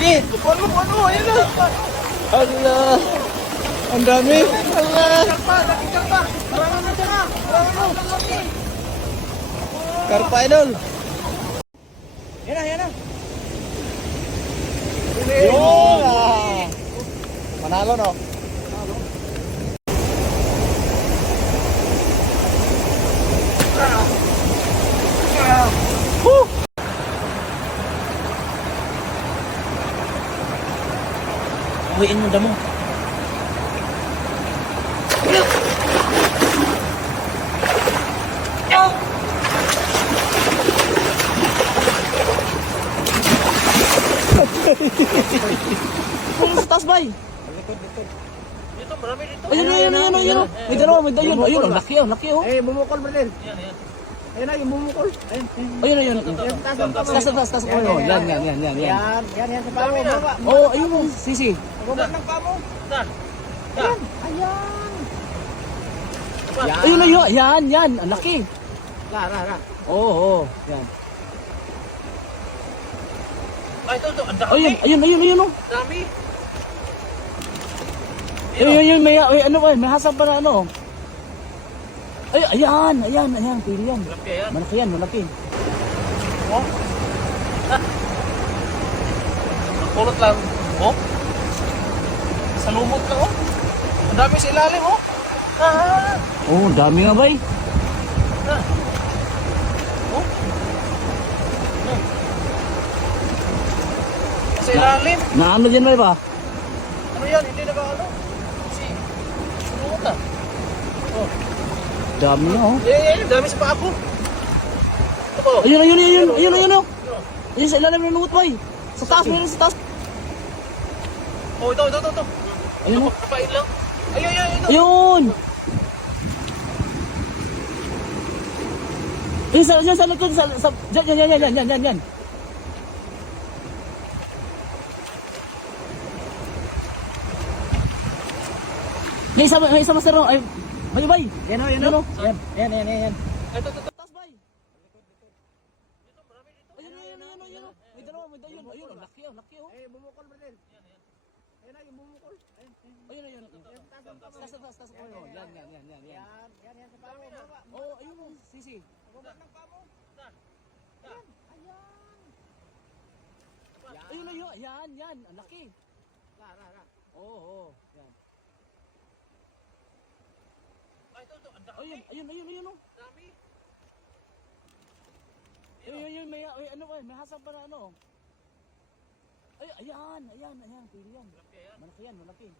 Sige, ano, ayun na. Allah. Ang dami. Allah. Karpa idol. Yan na. Yun ah. Manalo no. Uwiin mo damo. Sa taas bay. Dito, marami dito. Ayun. May dalawa, ayun. Laki oh. Eh, bumukol Bradel. Ayun na, yung bumukol. Ayun. Taas. Taas. Oh, yan. Yan sa pamo. Baba. Oh, ayun. Sisi. Baba ng pamo. Saan? Ayan. Ayun. Yan. Ang laki. Ra. Oo. Yan. Ay, ito. Ang dami. Ayun oh. Dami. Ayun, may ano ba, may hasap pa na ano. Ay, ayan, pili yan. Malaki yan. Malaki. Oh. Pulot lang. Oh. Sa lumot lang, oh. Ang dami sa ilalim, oh. Oh, dami nga bay. Oh. Sa ilalim. Naano dyan bay ba? Ano yan? Hindi na ba ano? Si. Lumot ah. Oh. Dami nga oh. Dami sa paa ko. Ito po. Ayun oh. Ayun sa ilalim ng lumot bay. Sa taas, meron sa taas. Oh, ito. Ayun oh. Kapain lang. Ayun. Ayun! Ayun sa likod, yan. May isa masarong, ay, bay. Yan. Yan. Ito. Taas bay. Dito, marami dito. Ayun. May dalawa, ayun, laki oh. Eh, bumukol Bradel. Ayun na, yung bumukol. Ayun. Taas. Oh, yan. Yan sa pamo. Baba. Oh, ayun oh, sisi. Baba ng pamo. Ayun, yan. Ang laki. Ra. Oo. Yan. Ay, ito. Ang dami. Ayun oh. Dami. Ayun, may ano ba, may hasap pa na ano. Ay, ayan, pili yan. Malaki yan. Malaki.